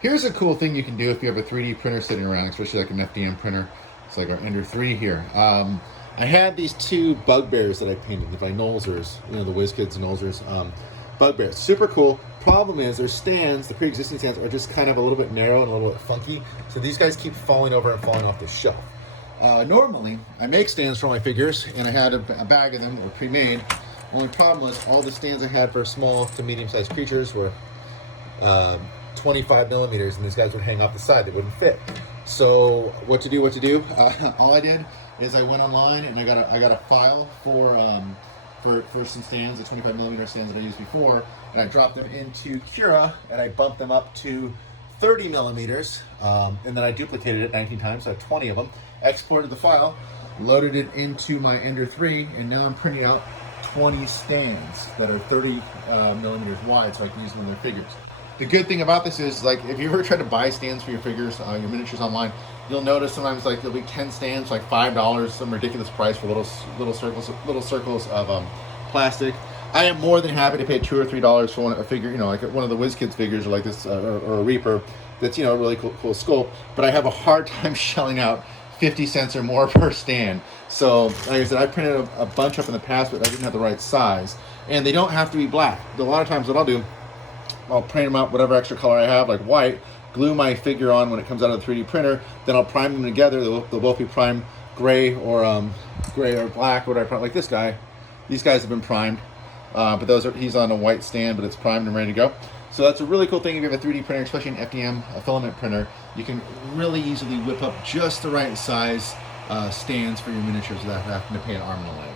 Here's a cool thing you can do if you have a 3D printer sitting around, especially like an FDM printer. It's like our Ender 3 here. I had these two bugbears that I painted by Nolzers, the WizKids Nolzers bugbears. Super cool. Problem is, their stands, the pre-existing stands, are just kind of a little bit narrow and a little bit funky. So these guys keep falling over and falling off the shelf. Normally, I make stands for my figures, and I had a bag of them, or pre-made. Only problem was all the stands I had for small to medium-sized creatures were 25 millimeters, and these guys would hang off the side. They wouldn't fit. So what to do? All I did is I went online and I got a file for some stands, the 25 millimeter stands that I used before, and I dropped them into Cura and I bumped them up to 30 millimeters, and then I duplicated it 19 times, so I have 20 of them. Exported the file, loaded it into my Ender 3, and now I'm printing out 20 stands that are 30 millimeters wide, so I can use them in their figures. The good thing about this is, like, if you ever try to buy stands for your figures, your miniatures online, you'll notice sometimes like there'll be 10 stands, like $5, some ridiculous price for little circles of plastic. I am more than happy to pay $2 or $3 for a figure, like one of the WizKids figures, or like this, or a Reaper. That's a really cool sculpt. But I have a hard time shelling out 50 cents or more per stand. So, like I said, I printed a bunch up in the past, but I didn't have the right size. And they don't have to be black. A lot of times, what I'll do, I'll paint them out whatever extra color I have, like white, glue my figure on when it comes out of the 3D printer, then I'll prime them together. They'll both be primed gray or black, or whatever. Like this guy. These guys have been primed, but he's on a white stand, but it's primed and ready to go. So that's a really cool thing if you have a 3D printer, especially an FDM, a filament printer. You can really easily whip up just the right size stands for your miniatures without having to pay an arm and a leg.